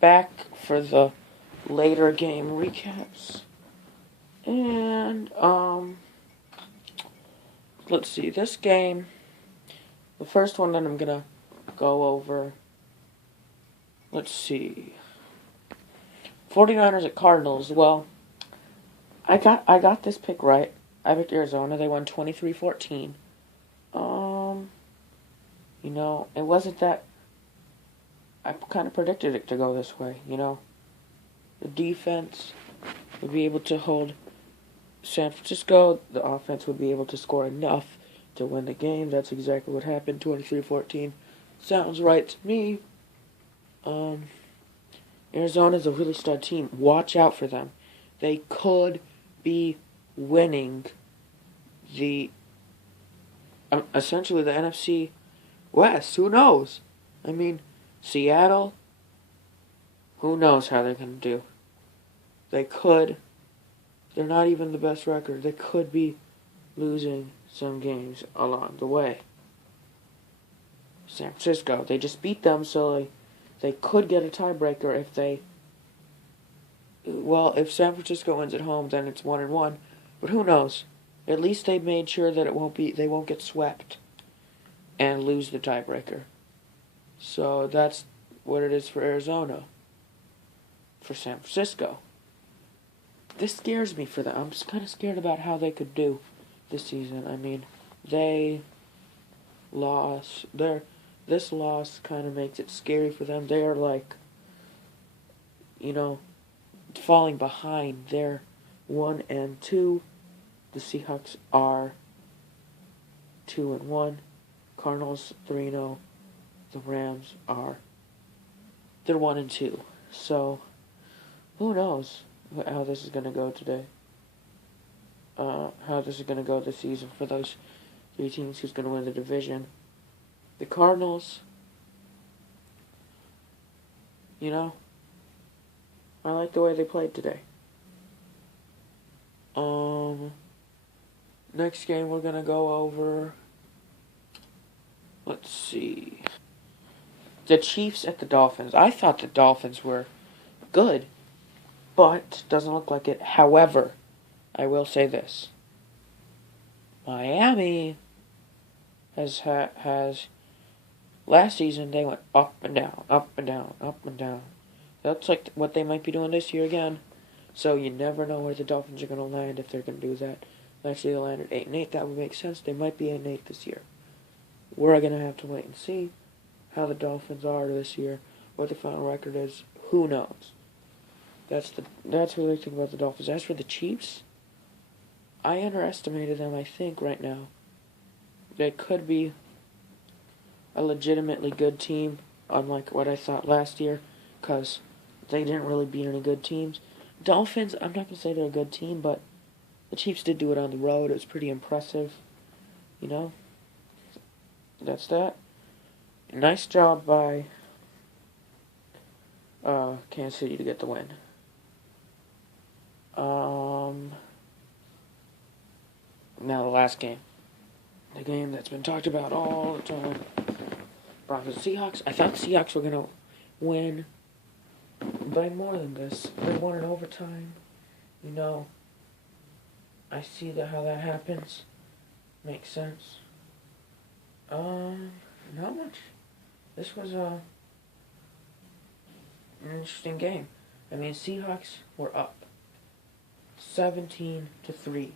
back for the later game recaps. And, let's see, this game, the first one that I'm gonna go over, let's see, 49ers at Cardinals. Well, I got this pick right. I picked Arizona. They won 23-14. It wasn't that, I kind of predicted it to go this way, The defense would be able to hold San Francisco. The offense would be able to score enough to win the game. That's exactly what happened. 23-14. Sounds right to me. Arizona's a really stud team. Watch out for them. They could be winning essentially the NFC West. Who knows? I mean, Seattle, who knows how they're going to do. They're not even the best record. They could be losing some games along the way. San Francisco, they just beat them, so they could get a tiebreaker if if San Francisco wins at home, then it's 1-1. But who knows? At least they made sure that they won't get swept and lose the tiebreaker. So that's what it is for Arizona. For San Francisco, this scares me for them. I'm kind of scared about how they could do this season. I mean, they lost. This loss kind of makes it scary for them. They are falling behind. They're 1-2. The Seahawks are 2-1. Cardinals 3-0. The Rams they're 1-2. So who knows how this is going to go today? How this is going to go this season for those three teams. Who's going to win the division? The Cardinals. I like the way they played today. Next game we're gonna go over. Let's see. The Chiefs at the Dolphins. I thought the Dolphins were good, but doesn't look like it. However, I will say this. Miami has last season they went up and down, up and down, up and down. That's like what they might be doing this year again. So you never know where the Dolphins are going to land if they're going to do that. Last year they landed 8-8. That would make sense. They might be 8-8 this year. We're going to have to wait and see how the Dolphins are this year. What the final record is, who knows? That's what I think about the Dolphins. As for the Chiefs, I underestimated them, I think, right now. They could be a legitimately good team, unlike what I thought last year, because they didn't really beat any good teams. Dolphins, I'm not going to say they're a good team, but the Chiefs did do it on the road. It was pretty impressive. That's that. Nice job by Kansas City to get the win. Now the last game. The game that's been talked about all the time. Broncos Seahawks. I thought the Seahawks were going to win by more than this. They won in overtime. I see how that happens. Makes sense. Not much. This was an interesting game. I mean, Seahawks were up 17-3.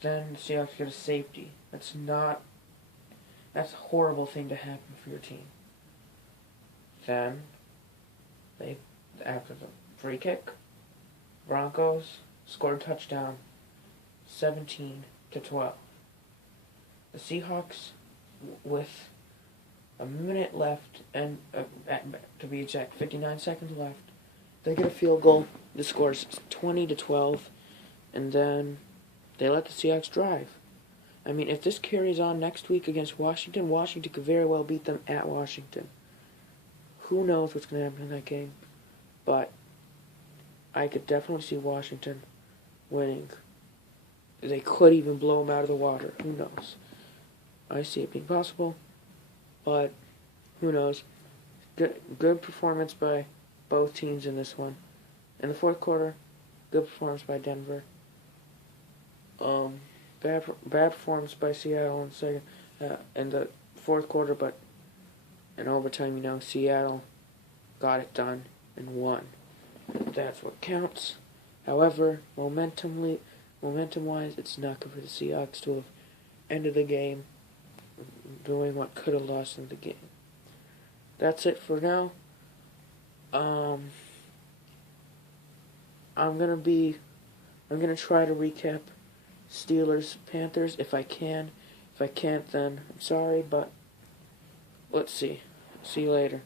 Then the Seahawks get a safety. That's a horrible thing to happen for your team. Then after the free kick, Broncos scored a touchdown, 17-12. The Seahawks, with a minute left, and to be exact, 59 seconds left, they get a field goal. The score's 20-12, and then they let the Seahawks drive. I mean, if this carries on next week against Washington, Washington could very well beat them at Washington. Who knows what's going to happen in that game? But I could definitely see Washington winning. They could even blow them out of the water. Who knows? I see it being possible, but who knows? Good performance by both teams in this one. In the fourth quarter, good performance by Denver. Bad performance by Seattle in the fourth quarter, but in overtime, Seattle got it done and won. That's what counts. However, momentum-wise, it's not good for the Seahawks to have ended the game doing what could have lost in the game. That's it for now. I'm gonna try to recap Steelers Panthers if I can. If I can't, then I'm sorry, but let's see. See you later.